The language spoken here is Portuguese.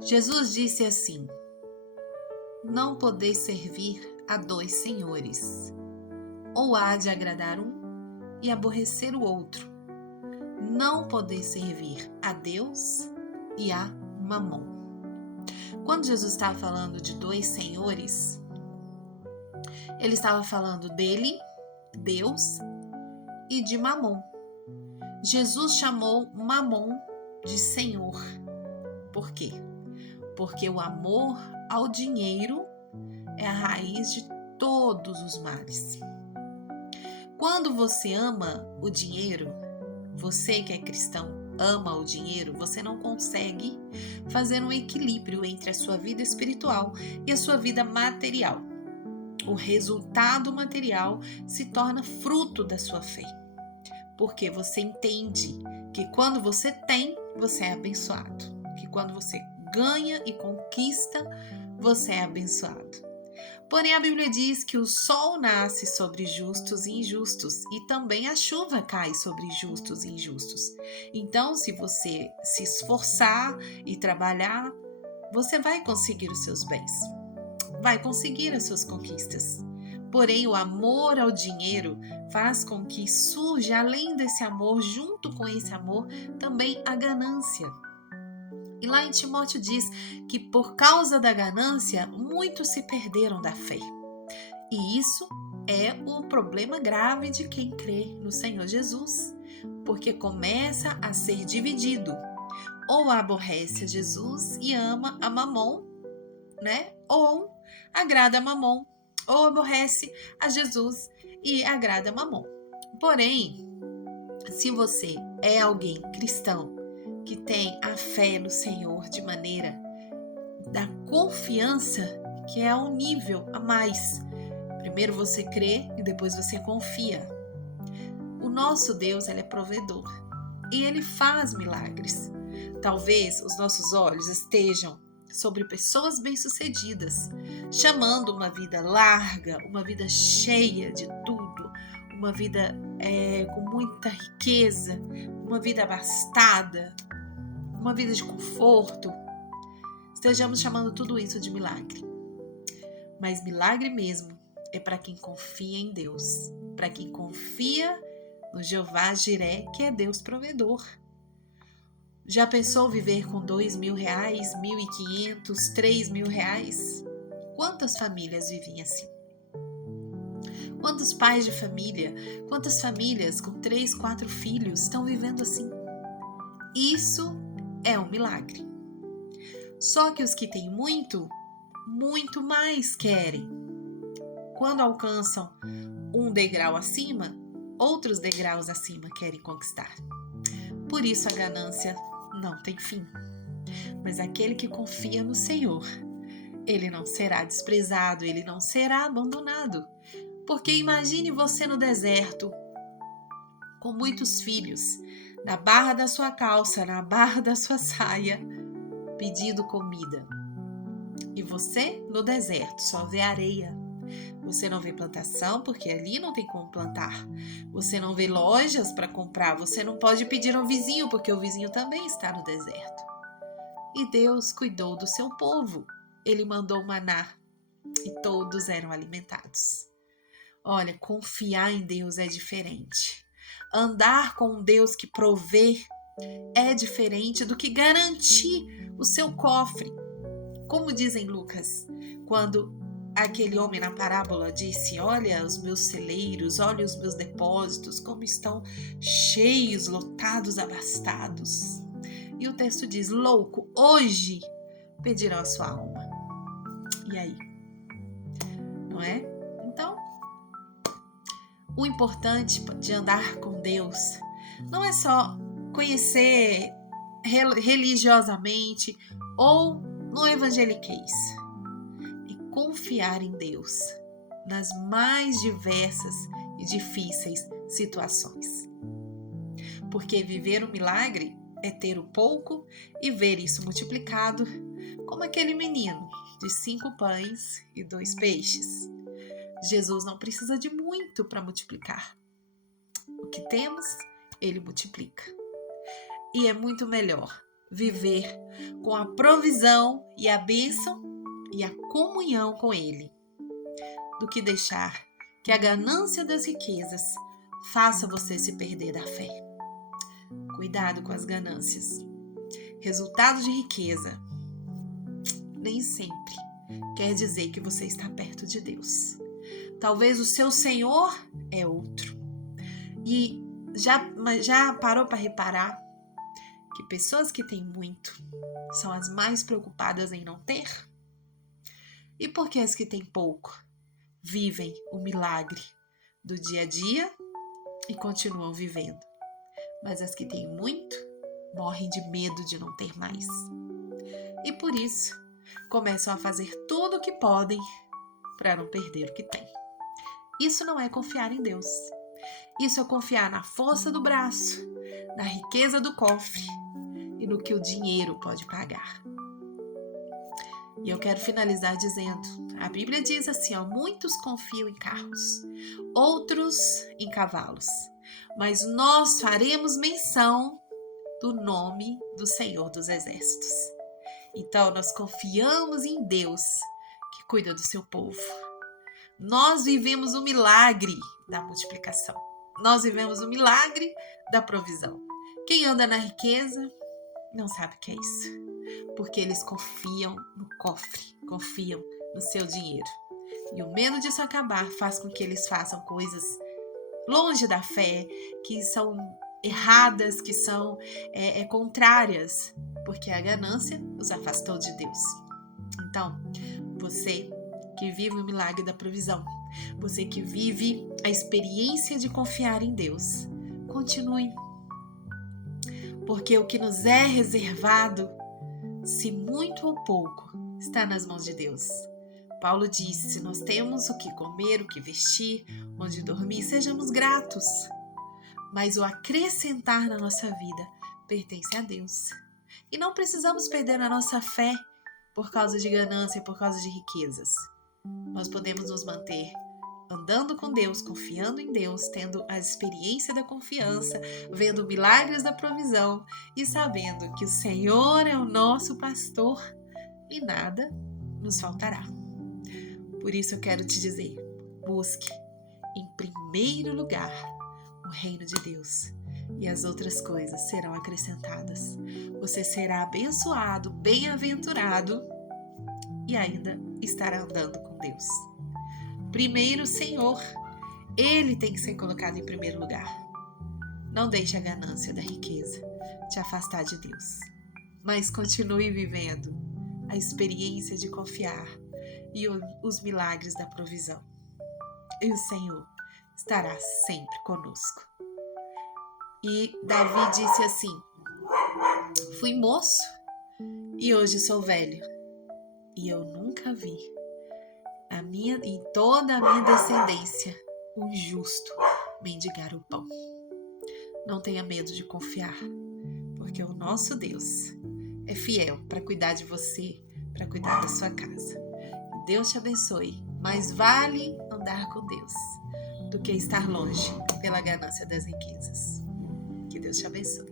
Jesus disse assim: não podeis servir a dois senhores, ou há de agradar um e aborrecer o outro. Não podeis servir a Deus e a Mamon. Quando Jesus estava falando de dois senhores, ele estava falando dele, Deus, e de Mamon. Jesus chamou Mamon de Senhor. Por quê? Porque o amor ao dinheiro é a raiz de todos os males. Quando você ama o dinheiro, você que é cristão ama o dinheiro, você não consegue fazer um equilíbrio entre a sua vida espiritual e a sua vida material. O resultado material se torna fruto da sua fé, porque você entende que quando você tem, você é abençoado, que quando você ganha e conquista, você é abençoado. Porém, a Bíblia diz que o sol nasce sobre justos e injustos e também a chuva cai sobre justos e injustos. Então, se você se esforçar e trabalhar, você vai conseguir os seus bens, vai conseguir as suas conquistas. Porém, o amor ao dinheiro faz com que surja, além desse amor, junto com esse amor, também a ganância. E lá em Timóteo diz que por causa da ganância, muitos se perderam da fé. E isso é o problema grave de quem crê no Senhor Jesus, porque começa a ser dividido. Ou aborrece a Jesus e ama a Mamon, né? Ou agrada a Mamon, ou aborrece a Jesus e agrada a Mamon. Porém, se você é alguém cristão, que tem a fé no Senhor de maneira da confiança, que é um nível a mais. Primeiro você crê e depois você confia. O nosso Deus, ele é provedor e ele faz milagres. Talvez os nossos olhos estejam sobre pessoas bem-sucedidas, chamando uma vida larga, uma vida cheia de tudo, uma vida com muita riqueza, uma vida abastada, uma vida de conforto. Estejamos chamando tudo isso de milagre. Mas milagre mesmo é para quem confia em Deus, para quem confia no Jeová Jiré, que é Deus provedor. Já pensou viver com R$2.000, R$1.500, R$3.000? Quantas famílias vivem assim? Quantos pais de família, quantas famílias com 3, 4 filhos estão vivendo assim? Isso é um milagre. Só que os que têm muito, muito mais querem. Quando alcançam um degrau acima, outros degraus acima querem conquistar. Por isso a ganância não tem fim. Mas aquele que confia no Senhor, ele não será desprezado, ele não será abandonado. Porque imagine você no deserto, com muitos filhos, na barra da sua calça, na barra da sua saia, pedindo comida. E você no deserto só vê areia. Você não vê plantação, porque ali não tem como plantar. Você não vê lojas para comprar. Você não pode pedir ao vizinho, porque o vizinho também está no deserto. E Deus cuidou do seu povo. Ele mandou maná e todos eram alimentados. Olha, confiar em Deus é diferente. Andar com um Deus que provê é diferente do que garantir o seu cofre. Como diz em Lucas, quando aquele homem na parábola disse: olha os meus celeiros, olha os meus depósitos, como estão cheios, lotados, abastados. E o texto diz: louco, hoje pedirão a sua alma. E aí? Não é? Então, o importante de andar com Deus não é só conhecer religiosamente ou no evangeliquez. É confiar em Deus nas mais diversas e difíceis situações. Porque viver o milagre é ter o pouco e ver isso multiplicado, como aquele menino de 5 pães e 2 peixes. Jesus não precisa de muito para multiplicar. O que temos, ele multiplica. E é muito melhor viver com a provisão e a bênção e a comunhão com Ele, do que deixar que a ganância das riquezas faça você se perder da fé. Cuidado com as ganâncias. Resultado de riqueza nem sempre quer dizer que você está perto de Deus. Talvez o seu Senhor é outro. E já parou para reparar que pessoas que têm muito são as mais preocupadas em não ter? E por que as que têm pouco vivem o milagre do dia a dia e continuam vivendo? Mas as que têm muito morrem de medo de não ter mais. E por isso começam a fazer tudo o que podem para não perder o que têm. Isso não é confiar em Deus. Isso é confiar na força do braço, na riqueza do cofre e no que o dinheiro pode pagar. E eu quero finalizar dizendo, a Bíblia diz assim, muitos confiam em carros, outros em cavalos, mas nós faremos menção do nome do Senhor dos Exércitos. Então, nós confiamos em Deus que cuida do seu povo. Nós vivemos o milagre da multiplicação. Nós vivemos o milagre da provisão. Quem anda na riqueza não sabe o que é isso, porque eles confiam no cofre, confiam no seu dinheiro. E o medo disso acabar faz com que eles façam coisas longe da fé, que são erradas, que são contrárias, porque a ganância os afastou de Deus. Então, você que vive o milagre da provisão, você que vive a experiência de confiar em Deus, continue. Porque o que nos é reservado, se muito ou pouco, está nas mãos de Deus. Paulo disse, se nós temos o que comer, o que vestir, onde dormir, sejamos gratos. Mas o acrescentar na nossa vida pertence a Deus. E não precisamos perder a nossa fé por causa de ganância, por causa de riquezas. Nós podemos nos manter andando com Deus, confiando em Deus, tendo a experiência da confiança, vendo milagres da provisão e sabendo que o Senhor é o nosso pastor e nada nos faltará. Por isso eu quero te dizer, busque em primeiro lugar o reino de Deus e as outras coisas serão acrescentadas. Você será abençoado, bem-aventurado e ainda estará andando com Deus. Primeiro, o Senhor, Ele tem que ser colocado em primeiro lugar. Não deixe a ganância da riqueza te afastar de Deus, mas continue vivendo a experiência de confiar e os milagres da provisão. E o Senhor estará sempre conosco. E Davi disse assim, fui moço e hoje sou velho, e eu nunca vi em toda a minha descendência um justo mendigar o pão. Não tenha medo de confiar, porque o nosso Deus é fiel para cuidar de você, para cuidar da sua casa. Deus te abençoe, mas vale andar com Deus do que estar longe pela ganância das riquezas. Que Deus te abençoe.